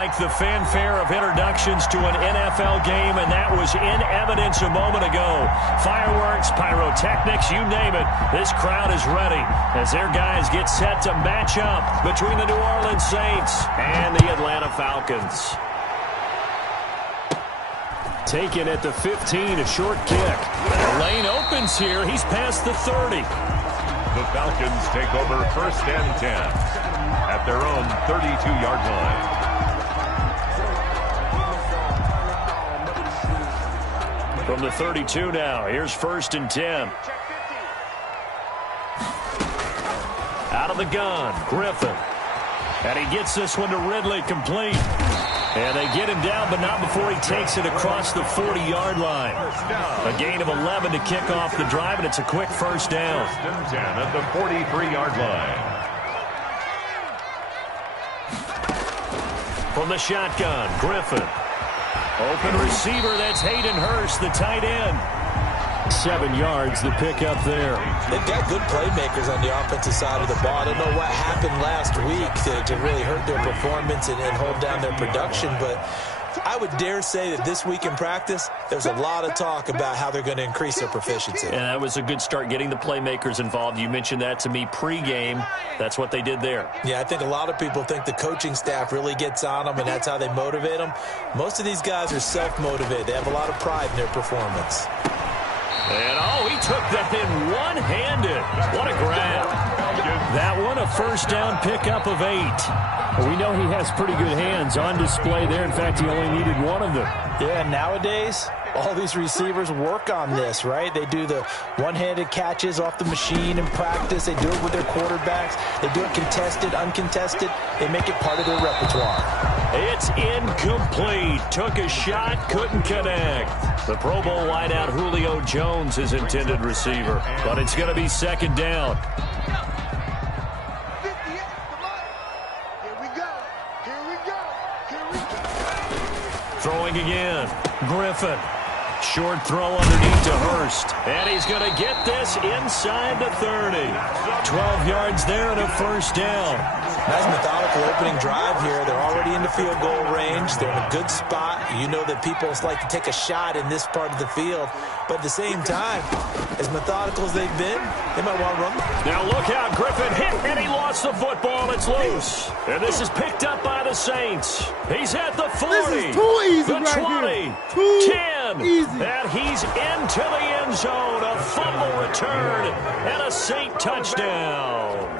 Like the fanfare of introductions to an NFL game, and that was in evidence a moment ago. Fireworks, pyrotechnics, you name it. This crowd is ready as their guys get set to match up between the New Orleans Saints and the Atlanta Falcons. Taken at the 15, a short kick. The lane opens here. He's past the 30. The Falcons take over 1st and 10 at their own 32-yard line. From the 32 now, here's 1st and 10. Out of the gun, Griffin. And he gets this one to Ridley, complete. And they get him down, but not before he takes it across the 40-yard line. A gain of 11 to kick off the drive, and it's a quick 1st down. 1st and 10 at the 43-yard line. From the shotgun, Griffin. Open receiver, that's Hayden Hurst, the tight end. 7 yards, the pick up there. They've got good playmakers on the offensive side of the ball. I don't know what happened last week to really hurt their performance and hold down their production, but I would dare say that this week in practice, there's a lot of talk about how they're going to increase their proficiency. And that was a good start, getting the playmakers involved. You mentioned that to me pregame. That's what they did there. Yeah, I think a lot of people think the coaching staff really gets on them, and that's how they motivate them. Most of these guys are self-motivated. They have a lot of pride in their performance. And, oh, he took that in one-handed. What a grab. That one, a 1st down pickup of 8. We know he has pretty good hands on display there. In fact, he only needed one of them. Yeah, nowadays, all these receivers work on this, right? They do the one-handed catches off the machine in practice. They do it with their quarterbacks. They do it contested, uncontested. They make it part of their repertoire. It's incomplete. Took a shot, couldn't connect. The Pro Bowl wideout Julio Jones is intended receiver, but it's going to be 2nd down. Throwing again. Griffin. Short throw underneath to Hurst. And he's going to get this inside the 30. 12 yards there and a 1st down. Nice methodical opening drive here. They're already in the field goal range. They're in a good spot. You know that people like to take a shot in this part of the field. But at the same time, as methodical as they've been, they might want to run. Now look out. Griffin hit, and he lost the football. It's loose. And this is picked up by the Saints. He's at the 40. This is too easy the right 20. Too 10. easy. And he's into the end zone. A fumble return and a Saint touchdown.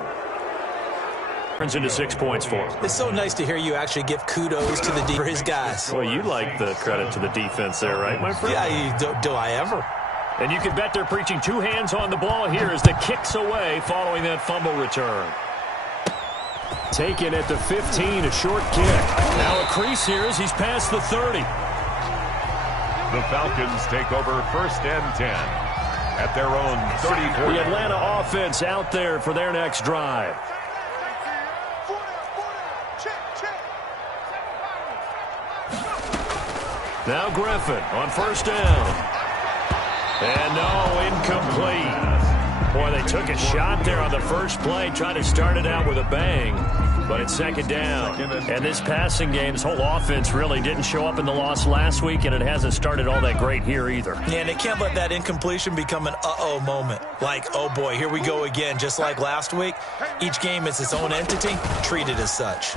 Turns into 6 points for him. It's so nice to hear you actually give kudos to the D for his guys. Well, you like the credit to the defense there, right, my friend? Yeah, do I ever? And you can bet they're preaching 2 hands on the ball here as the kick's away following that fumble return. Taken at the 15, a short kick. Now a crease here as he's past the 30. The Falcons take over 1st and 10 at their own 34. The Atlanta offense out there for their next drive. Now Griffin on 1st down. And no, incomplete. Boy, they took a shot there on the first play, trying to start it out with a bang. But it's 2nd down. And this passing game, this whole offense really didn't show up in the loss last week, and it hasn't started all that great here either. Yeah, and they can't let that incompletion become an uh-oh moment. Like, oh boy, here we go again, just like last week. Each game is its own entity, treated as such.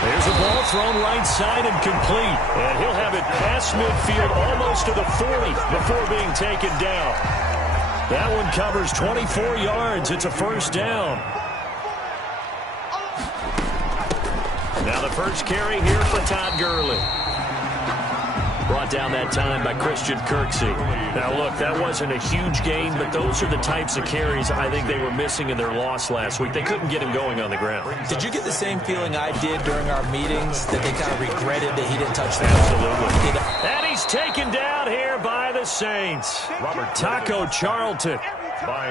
There's a ball thrown right side and complete. And he'll have it past midfield almost to the 40 before being taken down. That one covers 24 yards. It's a 1st down. Now the first carry here for Todd Gurley. Brought down that time by Christian Kirksey. Now, look, that wasn't a huge gain, but those are the types of carries I think they were missing in their loss last week. They couldn't get him going on the ground. Did you get the same feeling I did during our meetings, that they kind of regretted that he didn't touch the ball? Absolutely. And he's taken down here by the Saints. Taco Charlton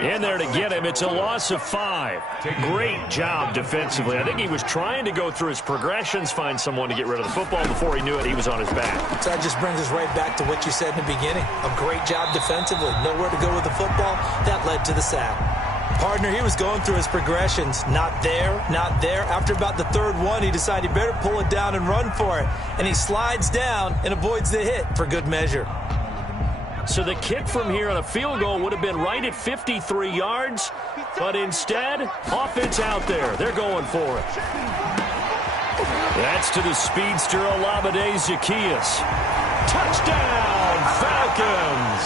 in there to get him. It's a loss of 5. Great job defensively. I think he was trying to go through his progressions, find someone to get rid of the football. Before he knew it, he was on his back. So that just brings us right back to what you said in the beginning. A great job defensively. Nowhere to go with the football. That led to the sack. Partner, he was going through his progressions. Not there, not there. After about the third one, he decided he better pull it down and run for it. And he slides down and avoids the hit for good measure. So the kick from here on a field goal would have been right at 53 yards, but instead, offense out there. They're going for it. That's to the speedster, Olamide Zaccheaus. Touchdown, Falcons!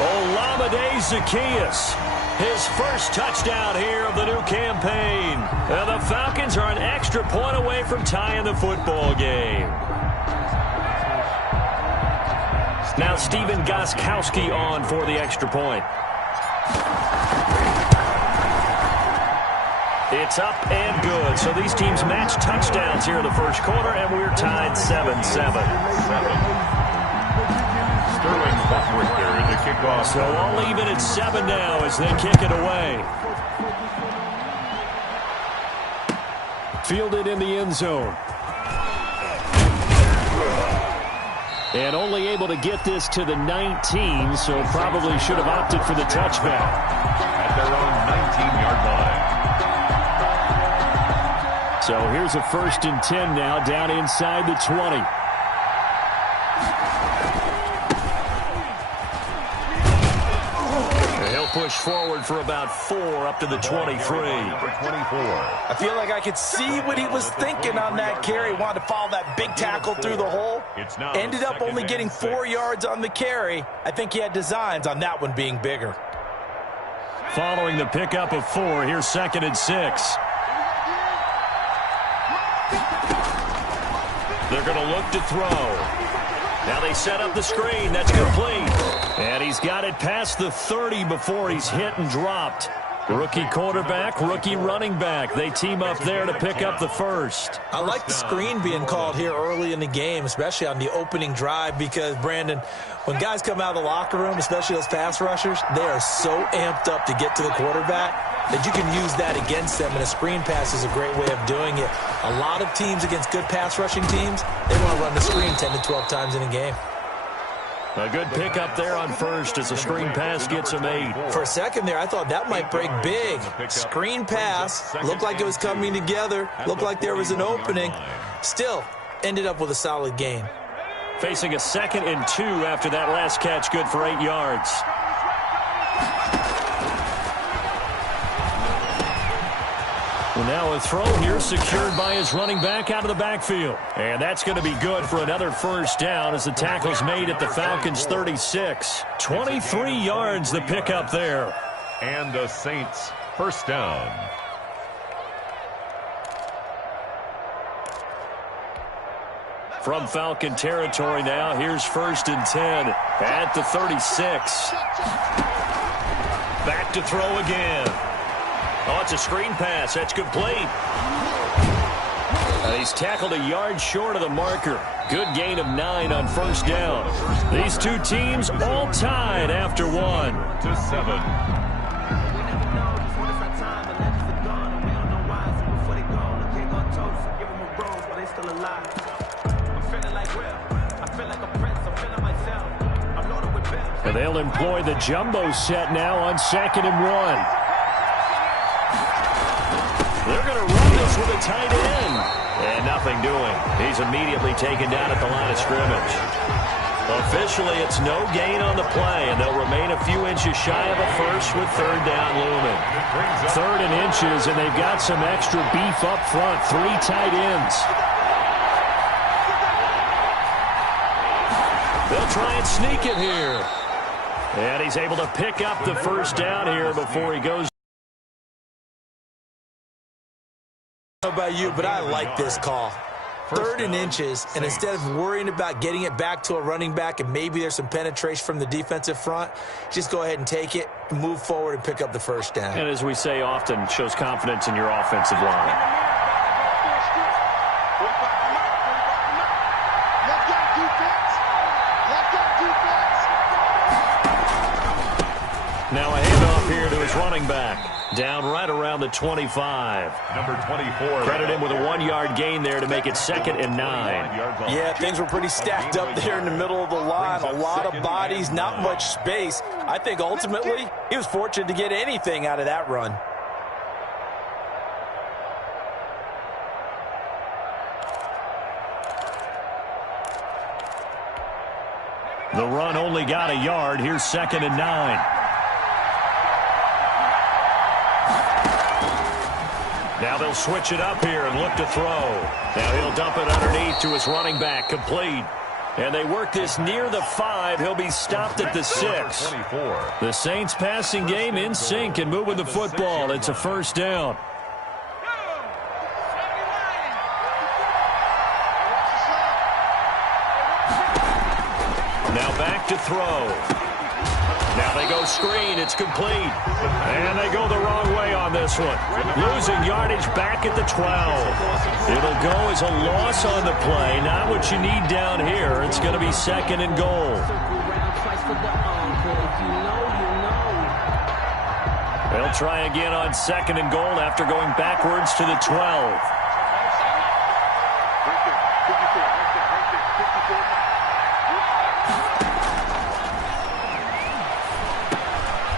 Olamide Zaccheaus, his first touchdown here of the new campaign. And the Falcons are an extra point away from tying the football game. Now Stephen Gostkowski on for the extra point. It's up and good. So these teams match touchdowns here in the first quarter, and we're tied 7-7. Sterling Buckwicker in the kickoff. So all even at 7 now as they kick it away. Fielded in the end zone. And only able to get this to the 19, so probably should have opted for the touchback. At their own 19-yard line. So here's a 1st and 10 now, down inside the 20. He'll push forward for about 4 up to the 23. I feel like I could see what he was thinking on that carry. Wanted to follow that big tackle through the hole. Ended up only getting 4 yards on the carry. I think he had designs on that one being bigger. Following the pickup of 4, here's 2nd and 6. They're going to look to throw. Now they set up the screen. That's complete. And he's got it past the 30 before he's hit and dropped. Rookie quarterback, rookie running back. They team up there to pick up the first. I like the screen being called here early in the game, especially on the opening drive, because, Brandon, when guys come out of the locker room, especially those pass rushers, they are so amped up to get to the quarterback that you can use that against them, and a screen pass is a great way of doing it. A lot of teams against good pass rushing teams, they want to run the screen 10 to 12 times in a game. A good pickup there on first as the screen pass gets him 8. For a second there, I thought that might break big. Screen pass, looked like it was coming together, looked like there was an opening. Still, ended up with a solid gain. Facing a 2nd and 2 after that last catch, good for 8 yards. Well, now a throw here secured by his running back out of the backfield. And that's going to be good for another first down as the tackle's made at the Falcons' 36. 23 yards the pickup there. And the Saints first down. From Falcon territory now, here's 1st and 10 at the 36. Back to throw again. Oh, it's a screen pass. That's complete. He's tackled a yard short of the marker. Good gain of 9 on first down. These two teams all tied after 1. To 7. And they'll employ the jumbo set now on 2nd and 1. They're going to run this with a tight end. And nothing doing. He's immediately taken down at the line of scrimmage. Officially, it's no gain on the play, and they'll remain a few inches shy of a first with 3rd down looming. 3rd and inches, and they've got some extra beef up front. 3 tight ends. They'll try and sneak it here. And he's able to pick up the first down here before he goes. I don't know about you, but I like this call. 3rd and inches, and instead of worrying about getting it back to a running back and maybe there's some penetration from the defensive front, just go ahead and take it, move forward, and pick up the first down. And as we say often, shows confidence in your offensive line. Now a handoff here to his running back. Down right around the 25. Number 24. Credit him with a 1-yard gain there to make it 2nd and 9. Yeah, things were pretty stacked up there in the middle of the line. A lot of bodies, not much space. I think ultimately he was fortunate to get anything out of that run. The run only got a yard. Here's 2nd and 9. Now they'll switch it up here and look to throw. Now he'll dump it underneath to his running back. Complete. And they work this near the 5. He'll be stopped at the 6. The Saints passing game in sync and moving the football. It's a first down. Now back to throw. Now they go screen. It's complete. And they go the wrong way on this one. Losing yardage back at the 12. It'll go as a loss on the play. Not what you need down here. It's going to be 2nd and goal. They'll try again on 2nd and goal after going backwards to the 12.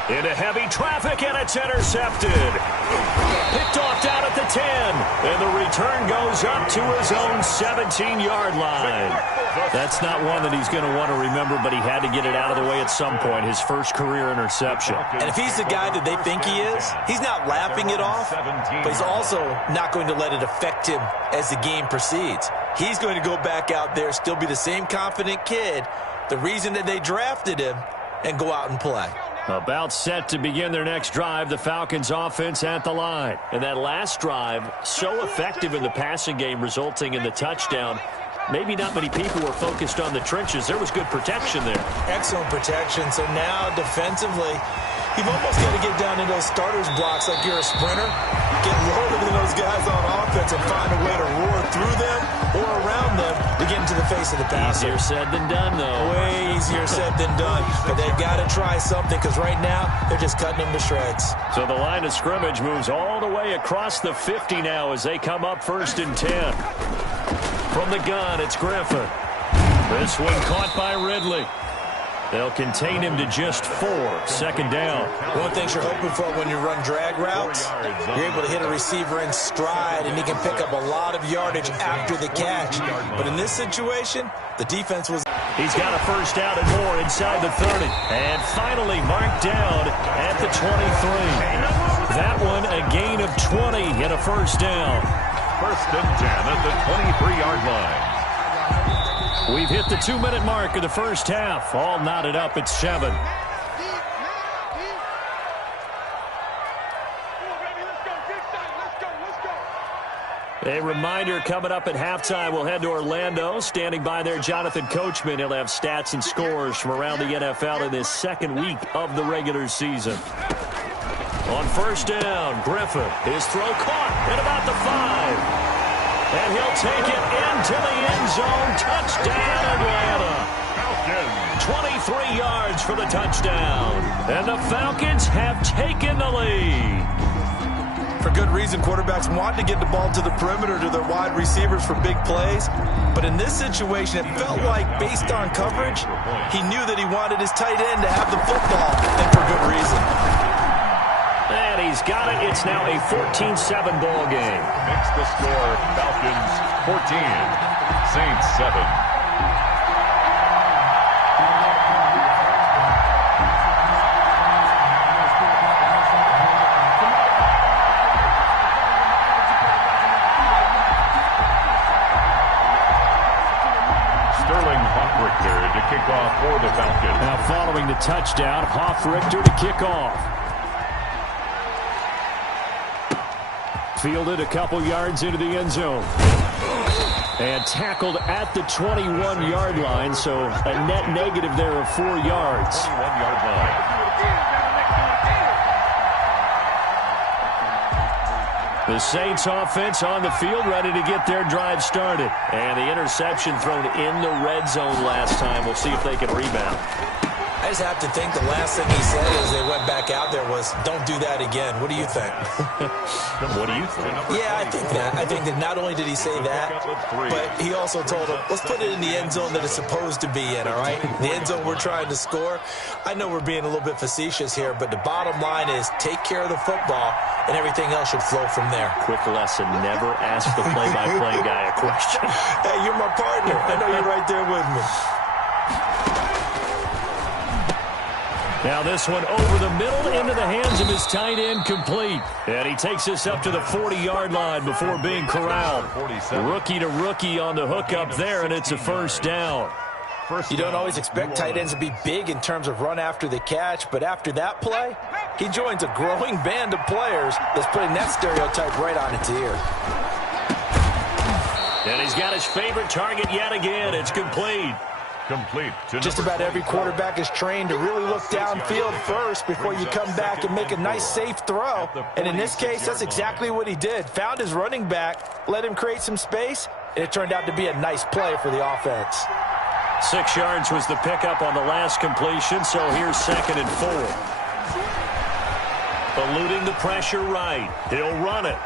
Into heavy traffic, and it's intercepted. Picked off down at the 10. And the return goes up to his own 17-yard line. That's not one that he's going to want to remember, but he had to get it out of the way at some point, his first career interception. And if he's the guy that they think he is, he's not laughing it off, but he's also not going to let it affect him as the game proceeds. He's going to go back out there, still be the same confident kid, the reason that they drafted him, and go out and play. About set to begin their next drive, the Falcons offense at the line. And that last drive, so effective in the passing game, resulting in the touchdown. Maybe not many people were focused on the trenches. There was good protection there. Excellent protection. So now defensively, you've almost got to get down in those starters blocks like you're a sprinter. Get loaded in those guys on offense and find a way to roar through them or around them to get into the face of the passer. Easier said than done, though. Way easier said than done. But they've got to try something because right now they're just cutting them to shreds. So the line of scrimmage moves all the way across the 50 now as they come up 1st and 10. From the gun, it's Griffin. This one caught by Ridley. They'll contain him to just 4. 2nd down. One thing you're hoping for when you run drag routes, you're able to hit a receiver in stride, and he can pick up a lot of yardage after the catch. But in this situation, the defense was... He's got a first down and more inside the 30. And finally marked down at the 23. That one a gain of 20 and a first down. 1st and 10 at the 23-yard line. We've hit the 2-minute mark of the first half. All knotted up at 7. A reminder coming up at halftime, we'll head to Orlando. Standing by there, Jonathan Coachman. He'll have stats and scores from around the NFL in this 2nd week of the regular season. On 1st down, Griffin. His throw caught at about the 5. And he'll take it into the end zone. Touchdown, Atlanta. 23 yards for the touchdown. And the Falcons have taken the lead. For good reason, quarterbacks want to get the ball to the perimeter to their wide receivers for big plays. But in this situation, it felt like, based on coverage, he knew that he wanted his tight end to have the football, and for good reason. And he's got it. It's now a 14-7 ball game. Makes the score Falcons 14, Saints 7. To kick off for the Falcons. Now following the touchdown, Hoff-Richter to kick off. Fielded a couple yards into the end zone. And tackled at the 21-yard line, so a net negative there of 4 yards. 21-yard line. The Saints offense on the field, ready to get their drive started. And the interception thrown in the red zone last time. We'll see if they can rebound. I just have to think the last thing he said as they went back out there was, don't do that again. What do you think? What do you think? Yeah, I think that. I think that not only did he say that, but he also told them, let's put it in the end zone that it's supposed to be in, all right? The end zone we're trying to score. I know we're being a little bit facetious here, but the bottom line is take care of the football, and everything else should flow from there. Quick lesson, never ask the play-by-play guy a question. Hey, you're my partner. I know you're right there with me. Now this one over the middle into the hands of his tight end, complete. And he takes this up to the 40-yard line before being corralled. Rookie to rookie on the hook up there, and it's a first down. You don't always expect tight ends to be big in terms of run after the catch, but after that play, he joins a growing band of players that's putting that stereotype right on its ear. And he's got his favorite target yet again. It's complete. Just about every quarterback is trained to really look downfield first before you come back and make a nice, safe throw. And in this case, that's exactly what he did. Found his running back, let him create some space, and it turned out to be a nice play for the offense. 6 yards was the pickup on the last completion, so here's 2nd and 4. Eluding the pressure right. He'll run it.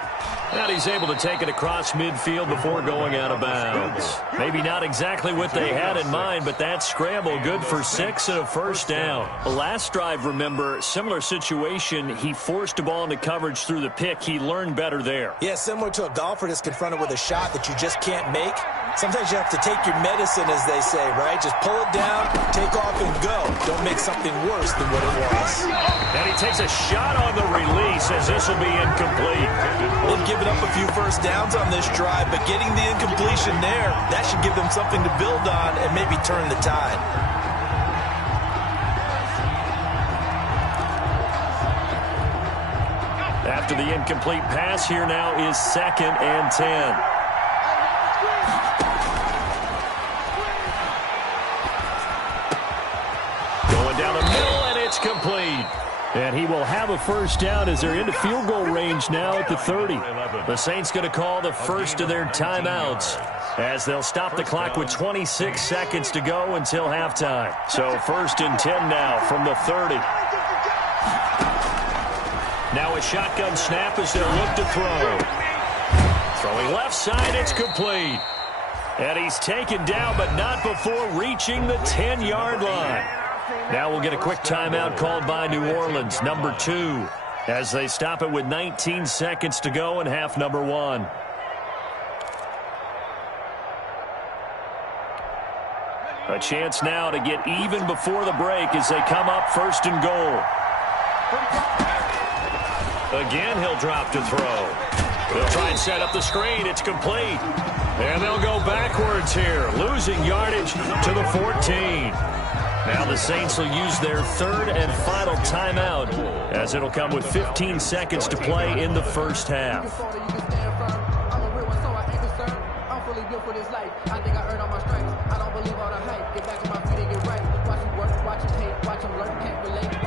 And he's able to take it across midfield before going out of bounds. Maybe not exactly what they had in mind, but that scramble good for 6 and a first down. The last drive, remember, similar situation. He forced a ball into coverage through the pick. He learned better there. Yeah, similar to a golfer that's confronted with a shot that you just can't make. Sometimes you have to take your medicine, as they say, right? Just pull it down, take off, and go. Don't make something worse than what it was. And he takes a shot on the release as this will be incomplete. They've given up a few first downs on this drive, but getting the incompletion there, that should give them something to build on and maybe turn the tide. After the incomplete pass, here now is 2nd and 10. Down the middle, and it's complete. And he will have a first down as they're into field goal range now at the 30. The Saints going to call the first of their timeouts as they'll stop the clock with 26 seconds to go until halftime. So 1st and 10 now from the 30. Now a shotgun snap as they'll look to throw. Throwing left side, it's complete. And he's taken down, but not before reaching the 10-yard line. Now we'll get a quick timeout called by New Orleans, number 2, as they stop it with 19 seconds to go in half number 1. A chance now to get even before the break as they come up 1st and goal. Again, he'll drop to throw. They'll try and set up the screen. It's complete. And they'll go backwards here, losing yardage to the 14. Now the Saints will use their 3rd and final timeout as it'll come with 15 seconds to play in the first half.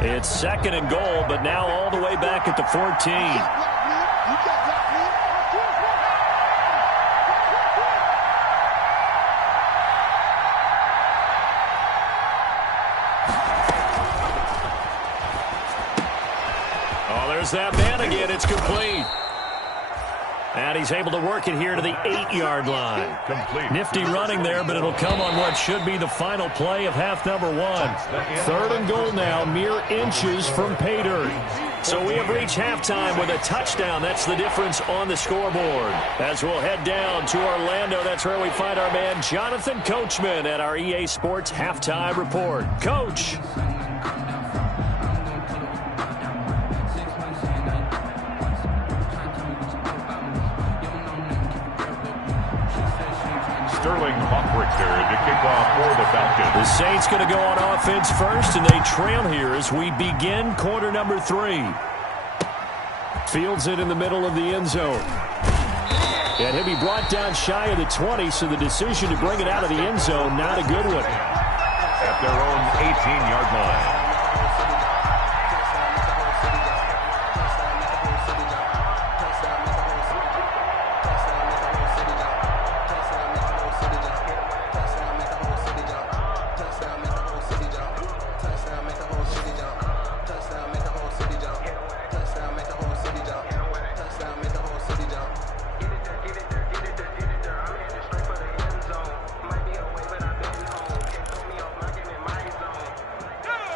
It's 2nd and goal, but now all the way back at the 14. That man again. It's complete. And he's able to work it here to the 8-yard line. Nifty running there, but it'll come on what should be the final play of half number 1. 3rd and goal now, mere inches from pay dirt. So we have reached halftime with a touchdown. That's the difference on the scoreboard. As we'll head down to Orlando, that's where we find our man Jonathan Coachman at our EA Sports Halftime Report. Coach. To kick off for the Falcons. The Saints going to go on offense first, and they trail here as we begin quarter number 3. Fields it in the middle of the end zone. And he'll be brought down shy of the 20, so the decision to bring it out of the end zone, not a good one. At their own 18-yard line.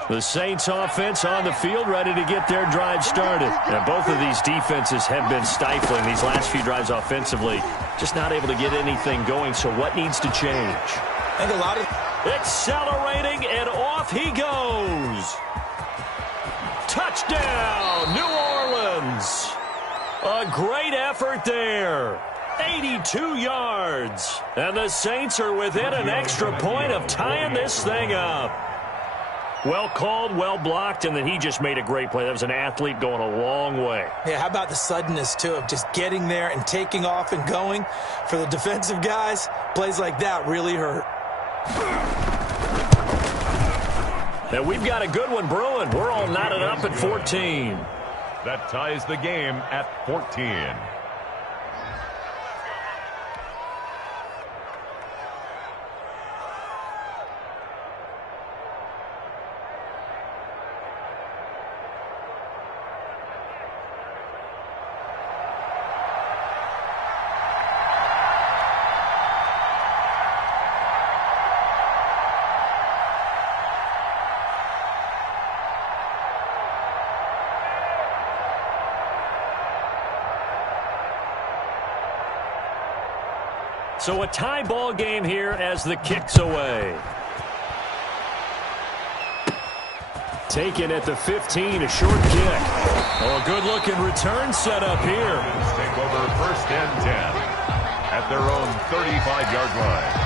The Saints offense on the field, ready to get their drive started. And both of these defenses have been stifling these last few drives offensively. Just not able to get anything going, so what needs to change? I think a lot of... Accelerating, and off he goes. Touchdown, New Orleans. A great effort there. 82 yards. And the Saints are within an extra point of tying this thing up. Well called, well blocked, and then he just made a great play. That was an athlete going a long way. Yeah, how about the suddenness, too, of just getting there and taking off and going? For the defensive guys, plays like that really hurt. And we've got a good one brewing. We're all knotted up at 14. That ties the game at 14. So a tie ball game here as the kick's away. Taken at the 15, a short kick. Oh, a good-looking return set up here. Take over 1st and 10 at their own 35-yard line.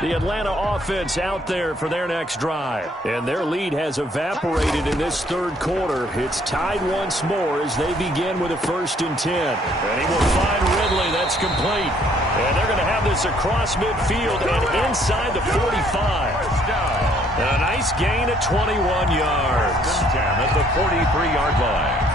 The Atlanta offense out there for their next drive. And their lead has evaporated in this third quarter. It's tied once more as they begin with a 1st and 10. And he will find Ridley. That's complete. And they're going to have this across midfield and inside the 45. And a nice gain at 21 yards. 10 at the 43-yard line.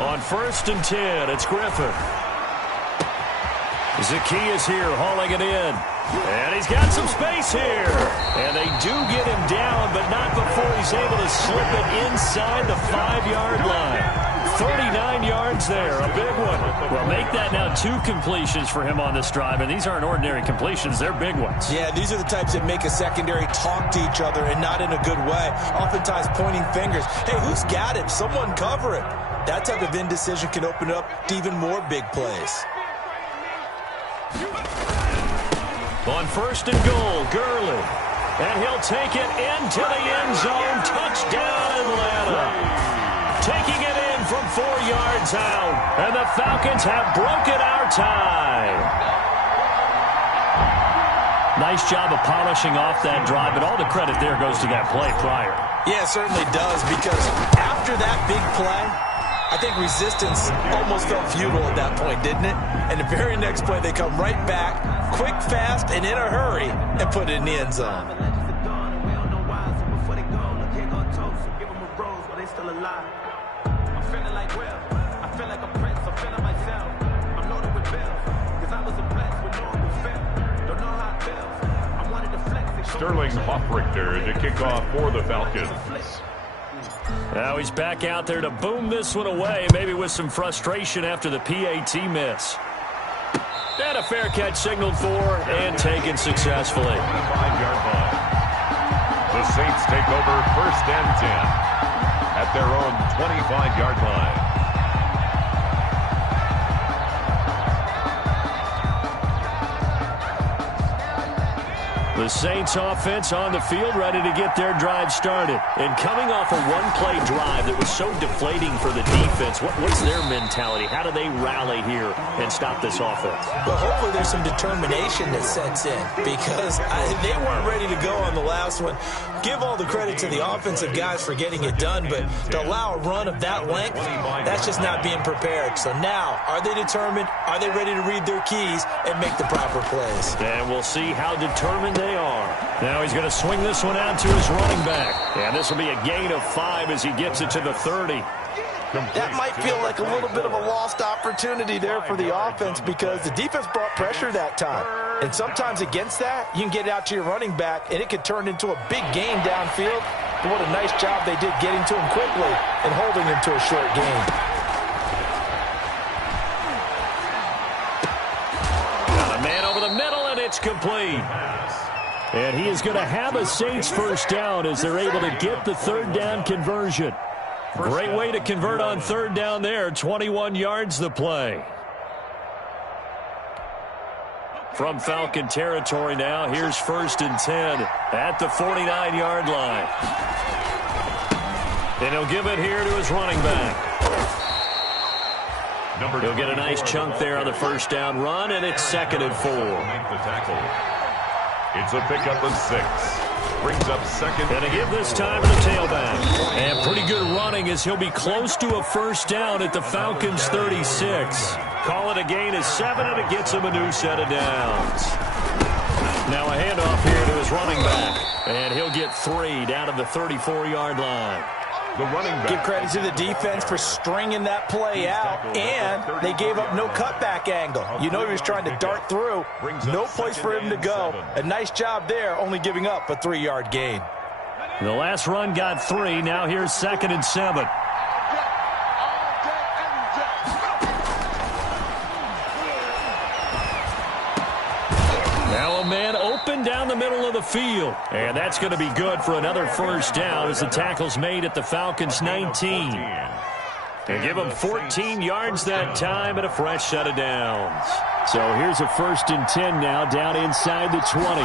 On 1st and 10, it's Griffin. Zacchaeus here hauling it in. And he's got some space here. And they do get him down, but not before he's able to slip it inside the 5-yard line. 39 yards there, a big one. Well, make that now 2 completions for him on this drive, and these aren't ordinary completions. They're big ones. Yeah, these are the types that make a secondary talk to each other and not in a good way. Oftentimes pointing fingers. Hey, who's got it? Someone cover it. That type of indecision can open up to even more big plays. On 1st and goal, Gurley. And he'll take it into the end zone. Touchdown, Atlanta. Taking it in from 4 yards out. And the Falcons have broken our tie. Nice job of polishing off that drive, but all the credit there goes to that play prior. Yeah, it certainly does, because after that big play, I think resistance almost felt futile at that point, didn't it? And the very next play, they come right back, quick, fast, and in a hurry, and put it in the end zone. Sterling Hoffrichter to kick off for the Falcons. Now he's back out there to boom this one away, maybe with some frustration after the PAT miss. And a fair catch signaled for and taken successfully. 5-yard line. The Saints take over 1st and 10 at their own 25-yard line. The Saints offense on the field, ready to get their drive started. And coming off a one-play drive that was so deflating for the defense, what's their mentality? How do they rally here and stop this offense? Well, hopefully there's some determination that sets in, because they weren't ready to go on the last one. Give all the credit to the offensive guys for getting it done, but to allow a run of that length, that's just not being prepared. So now, are they determined? Are they ready to read their keys and make the proper plays? And we'll see how determined they are. Now he's going to swing this one out to his running back. And this will be a gain of 5 as he gets it to the 30. That might feel like a little bit of a lost opportunity there for the offense because the defense brought pressure that time. And sometimes against that, you can get it out to your running back, and it could turn into a big gain downfield. But what a nice job they did getting to him quickly and holding him to a short gain. Got a man over the middle, and it's complete. And he is going to have a Saints first down as they're able to get the third down conversion. Great way to convert on third down there. 21 yards the play. From Falcon territory now, here's 1st and 10 at the 49-yard line. And he'll give it here to his running back. He'll get a nice chunk there on the first down run, and it's 2nd and 4. It's a pickup of 6. Brings up 2nd. And to give this time to the tailback. And pretty good running as he'll be close to a first down at the Falcons' 36. Call it a gain of 7, and it gets him a new set of downs. Now a handoff here to his running back. And he'll get 3 down to the 34-yard line. The running back. Give credit to the defense for stringing that play out, and they gave up no cutback angle. You know he was trying to dart through. No place for him to go. A nice job there, only giving up a 3-yard gain. The last run got 3. Now here's 2nd and 7. Now a man open down the middle of the field. And that's going to be good for another first down as the tackle's made at the Falcons' 19. And give them 14 yards that time and a fresh set of downs. So here's a 1st and 10 now down inside the 20.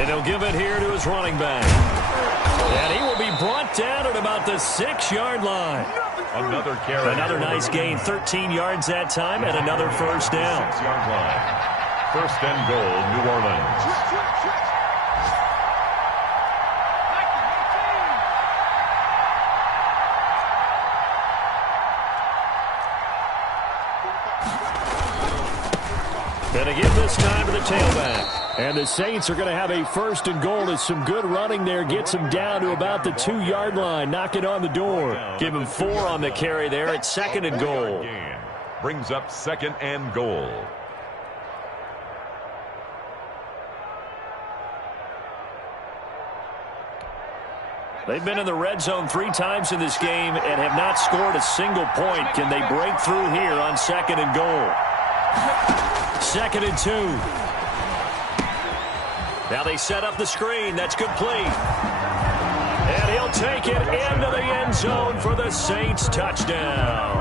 And he'll give it here to his running back. And he will be brought down at about the 6-yard line. Another carry. Another nice gain, 13 yards that time, and another first down. 6-yard line. 1st and goal, New Orleans. And to give this time to the tailback. And the Saints are going to have a 1st and goal as some good running there gets them down to about the 2-yard line. Knock it on the door. Give him 4 on the carry there at 2nd and goal. Brings up 2nd and goal. They've been in the red zone 3 times in this game and have not scored a single point. Can they break through here on 2nd and goal? 2nd and 2. Now they set up the screen. That's complete. And he'll take it into the end zone for the Saints touchdown.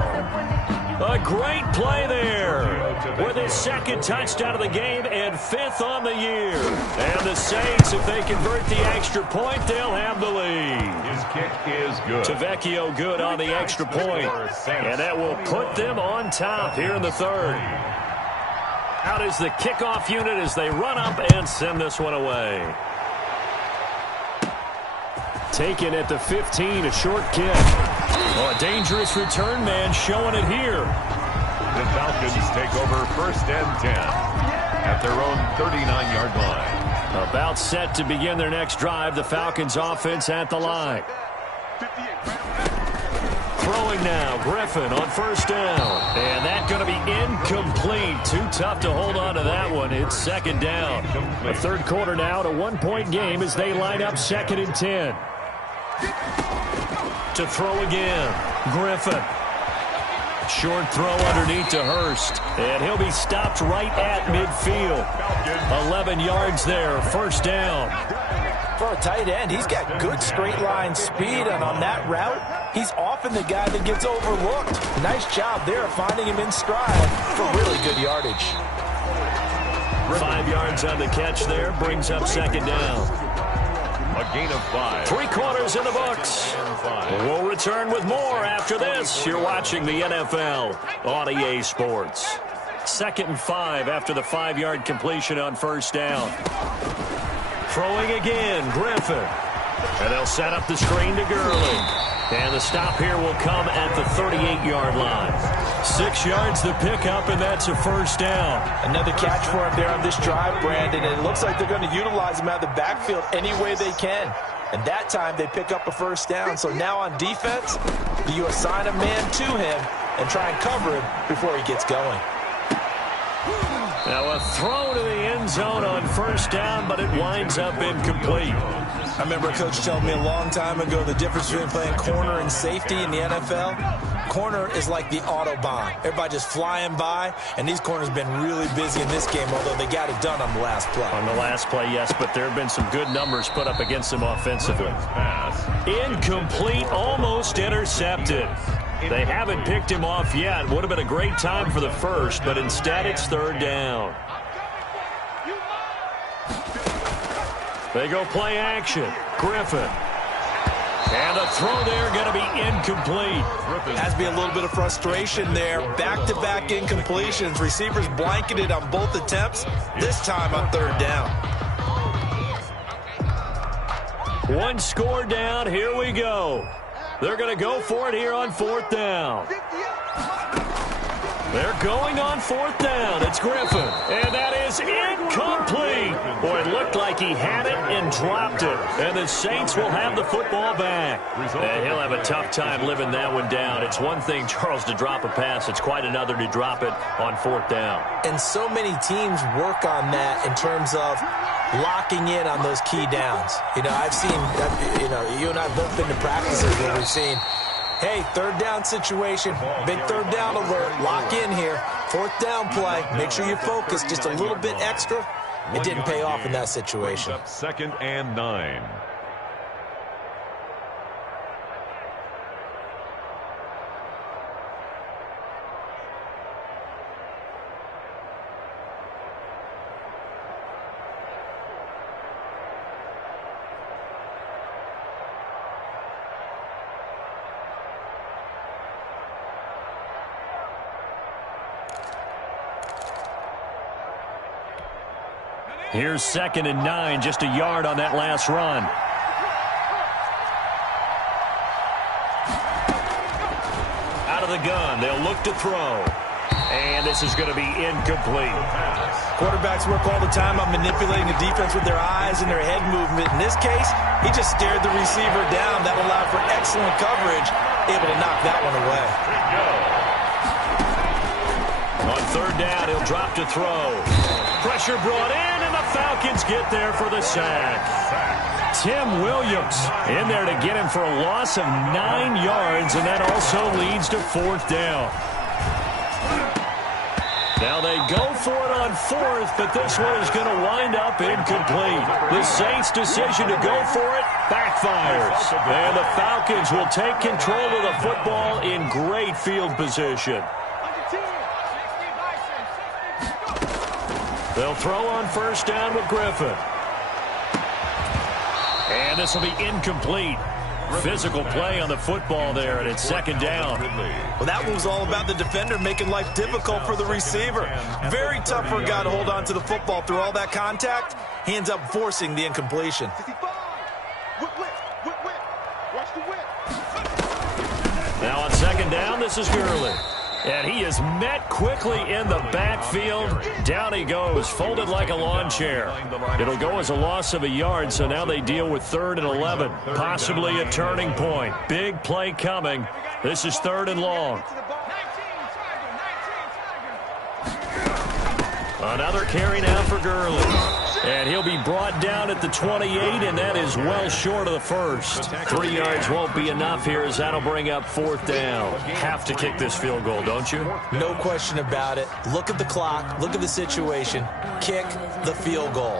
A great play there with his 2nd touchdown of the game and 5th on the year. And the Saints, if they convert the extra point, they'll have the lead. His kick is good. Tavecchio good on the extra point. And that will put them on top here in the 3rd. Out is the kickoff unit as they run up and send this one away. Taken at the 15, a short kick. Oh, a dangerous return man showing it here. The Falcons take over 1st and 10 at their own 39-yard line. About set to begin their next drive. The Falcons offense at the line. Throwing now, Griffin on 1st down. And that's going to be incomplete. Too tough to hold on to that one. It's 2nd down. The 3rd quarter now, a 1-point game as they line up 2nd and 10. To throw again, Griffin. Short throw underneath to Hurst. And he'll be stopped right at midfield. 11 yards there, 1st down. For a tight end, he's got good straight line speed, and on that route, he's often the guy that gets overlooked. Nice job there finding him in stride for really good yardage. 5 yards on the catch there, brings up 2nd down. A gain of 5. 3 quarters in the books. We'll return with more after this. You're watching the NFL on EA Sports. 2nd and 5 after the 5-yard completion on 1st down. Throwing again, Griffin. And they'll set up the screen to Gurley. And the stop here will come at the 38-yard line. 6 yards to pick up, and that's a first down. Another catch for him there on this drive, Brandon, and it looks like they're going to utilize him out of the backfield any way they can. And that time they pick up a first down. So now on defense, do you assign a man to him and try and cover him before he gets going? Now a throw to the end zone on first down, but it winds up incomplete. I remember a coach telling me a long time ago the difference between playing corner and safety in the NFL. Corner is like the Autobahn. Everybody just flying by, and these corners have been really busy in this game, although they got it done on the last play. On the last play, yes, but there have been some good numbers put up against them offensively. Incomplete, almost intercepted. They haven't picked him off yet. Would have been a great time for the first, but instead it's third down. They go play action. Griffin. And the throw there going to be incomplete. Has to be a little bit of frustration there. Back-to-back incompletions. Receivers blanketed on both attempts, this time on third down. One score down. Here we go. They're going to go for it here on fourth down. They're going on fourth down. It's Griffin. And that is incomplete. Boy, it looked like he had it and dropped it. And the Saints will have the football back. And he'll have a tough time living that one down. It's one thing, Charles, to drop a pass. It's quite another to drop it on fourth down. And so many teams work on that in terms of locking in on those key downs. You know, I've seen, you and I have both been to practices where we've seen, hey, third down situation, big third down alert, lock in here, fourth down play, make sure you focus just a little bit extra. It didn't pay off in that situation. Second and 9. Here's second and 9, just a yard on that last run. Out of the gun, they'll look to throw. And this is going to be incomplete. Quarterbacks work all the time on manipulating the defense with their eyes and their head movement. In this case, he just stared the receiver down. That allowed for excellent coverage, able to knock that one away. On third down, he'll drop to throw. Pressure brought in, and the Falcons get there for the sack. Tim Williams in there to get him for a loss of 9 yards, and that also leads to fourth down. Now they go for it on fourth, but this one is going to wind up incomplete. The Saints' decision to go for it backfires. And the Falcons will take control of the football in great field position. They'll throw on first down with Griffin. And this will be incomplete. Physical play on the football there, and it's second down. Well, that one was all about the defender making life difficult for the receiver. Very tough for a guy to hold on to the football through all that contact. He ends up forcing the incompletion. Now on second down, this is Gurley. And he is met quickly in the backfield. Down he goes, folded like a lawn chair. It'll go as a loss of a yard, so now they deal with 3rd and 11. Possibly a turning point. Big play coming. This is 3rd and long. Another carry now for Gurley. And he'll be brought down at the 28, and that is well short of the first. 3 yards won't be enough here as that'll bring up fourth down. Have to kick this field goal, don't you? No question about it. Look at the clock. Look at the situation. Kick the field goal.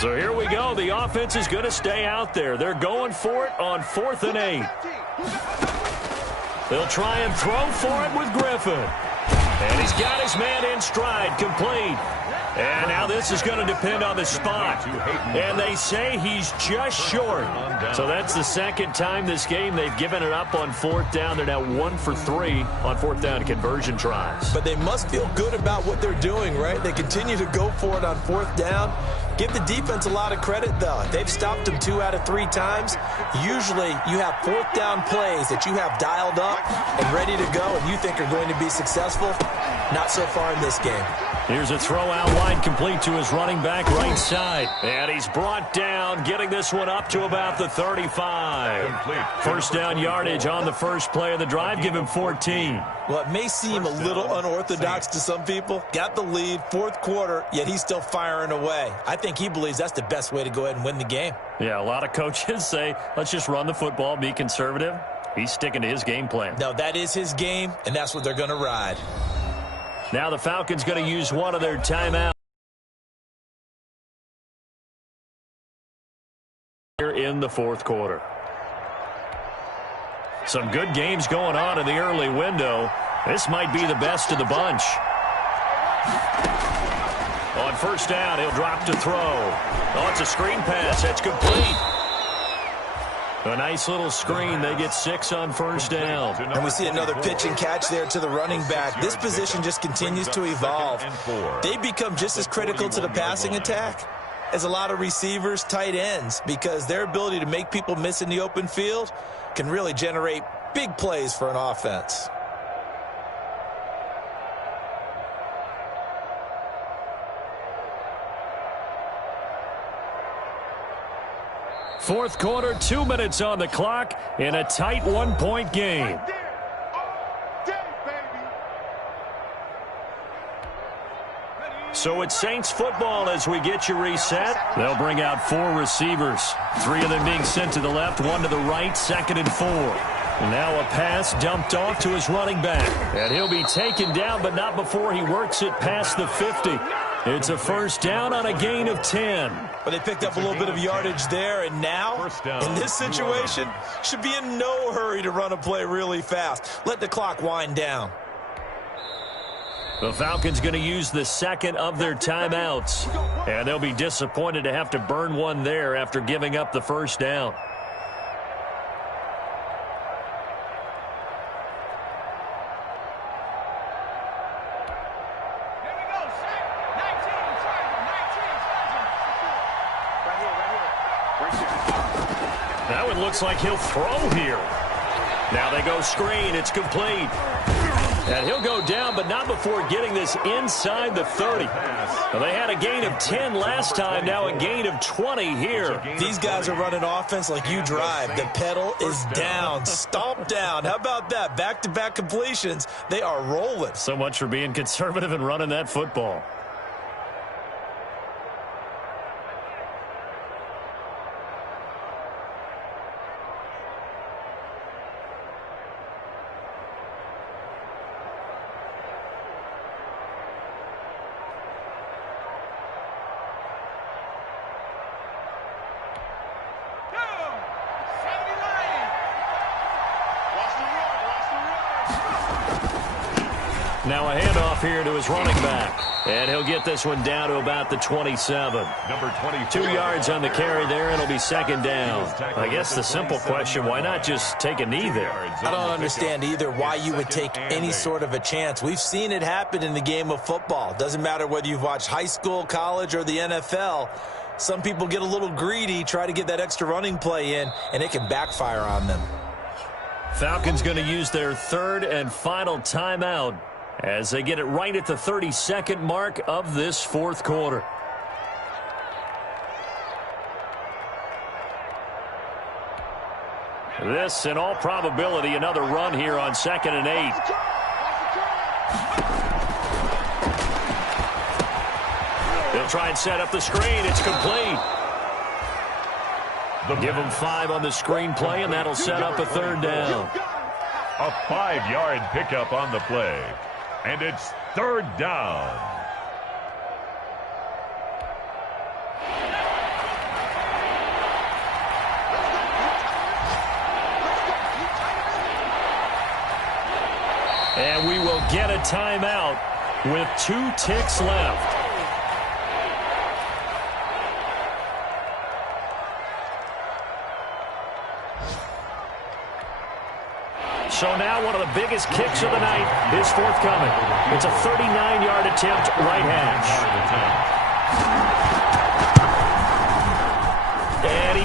So here we go. The offense is going to stay out there. They're going for it on 4th and 8. They'll try and throw for it with Griffin. And he's got his man in stride, complete. And now this is going to depend on the spot. And they say he's just short. So that's the second time this game they've given it up on fourth down. They're now 1 for 3 on fourth down conversion tries. But they must feel good about what they're doing, right? They continue to go for it on fourth down. Give the defense a lot of credit, though. They've stopped them 2 out of 3 times. Usually, you have 4th down plays that you have dialed up and ready to go and you think are going to be successful. Not so far in this game. Here's a throw out wide, complete to his running back right side. And he's brought down, getting this one up to about the 35. First down yardage on the first play of the drive. Give him 14. Well, it may seem a little unorthodox to some people. Got the lead, 4th quarter, yet he's still firing away. I think he believes that's the best way to go ahead and win the game. Yeah, a lot of coaches say, let's just run the football, be conservative. He's sticking to his game plan. No, that is his game, and that's what they're going to ride. Now the Falcons going to use one of their timeouts here in the 4th quarter. Some good games going on in the early window. This might be the best of the bunch. On first down, he'll drop to throw. Oh, it's a screen pass. That's complete. A nice little screen. They get 6 on first down. And we see another pitch and catch there to the running back. This position just continues to evolve. They become just as critical to the passing attack as a lot of receivers, tight ends, because their ability to make people miss in the open field can really generate big plays for an offense. Fourth quarter, 2 minutes on the clock in a tight 1-point game. So it's Saints football as we get you reset. They'll bring out 4 receivers, 3 of them being sent to the left, 1 to the right, 2nd and 4. And now a pass dumped off to his running back. And he'll be taken down, but not before he works it past the 50. It's a first down on a gain of 10. But they picked up a little bit of yardage there, and now, in this situation, should be in no hurry to run a play really fast. Let the clock wind down. The Falcons going to use the 2nd of their timeouts. And they'll be disappointed to have to burn one there after giving up the first down. That one looks like he'll throw here. Now they go screen. It's complete. And he'll go down, but not before getting this inside the 30. Well, they had a gain of 10 last time, now a gain of 20 here. These guys are running offense like you drive. The pedal is down, stomp down. How about that? Back-to-back completions. They are rolling. So much for being conservative and running that football. Now a handoff here to his running back. And he'll get this one down to about the 27. Number 22. 2 yards on the carry there, and it'll be 2nd down. I guess the simple question, why not just take a knee there? I don't understand either why you would take any sort of a chance. We've seen it happen in the game of football. Doesn't matter whether you've watched high school, college, or the NFL. Some people get a little greedy, try to get that extra running play in, and it can backfire on them. Falcons going to use their 3rd and final timeout as they get it right at the 32nd mark of this 4th quarter. This, in all probability, another run here on 2nd and 8. They'll try and set up the screen. It's complete. Give them 5 on the screen play, and that'll set up a 3rd down. A 5-yard pickup on the play. And it's 3rd down. And we will get a timeout with 2 ticks left. So now one of the biggest kicks of the night is forthcoming. It's a 39-yard attempt right hash.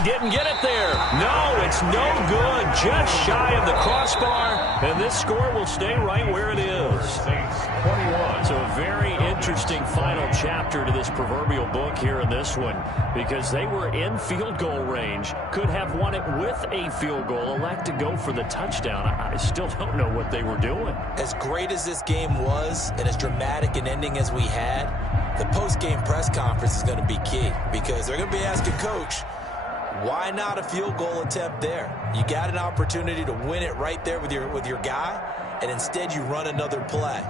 didn't get it there. No, it's no good. Just shy of the crossbar, and this score will stay right where it is. Saints 21. So a very interesting final chapter to this proverbial book here in this one, because they were in field goal range, could have won it with a field goal, elect to go for the touchdown. I still don't know what they were doing. As great as this game was and as dramatic an ending as we had, the post-game press conference is going to be key, because they're going to be asking Coach, why not a field goal attempt there? You got an opportunity to win it right there with your guy, and instead you run another play.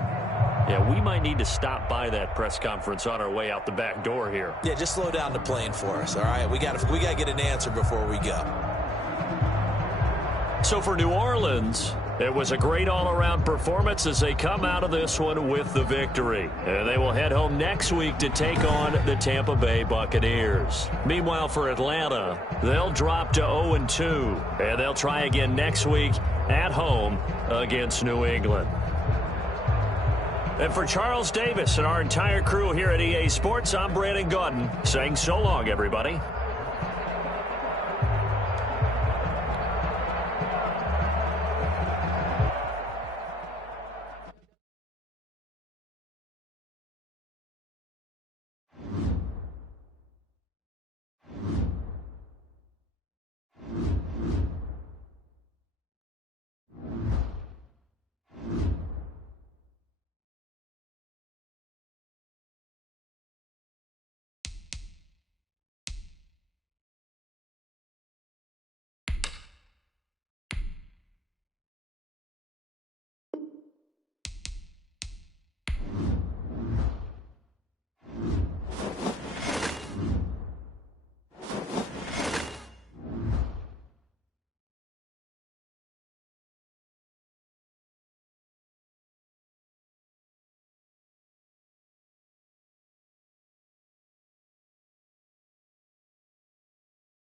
Yeah, we might need to stop by that press conference on our way out the back door here. Yeah, just slow down the plane for us, all right? We got to get an answer before we go. So for New Orleans, it was a great all-around performance as they come out of this one with the victory. And they will head home next week to take on the Tampa Bay Buccaneers. Meanwhile, for Atlanta, they'll drop to 0-2, and they'll try again next week at home against New England. And for Charles Davis and our entire crew here at EA Sports, I'm Brandon Gaudin saying so long, everybody.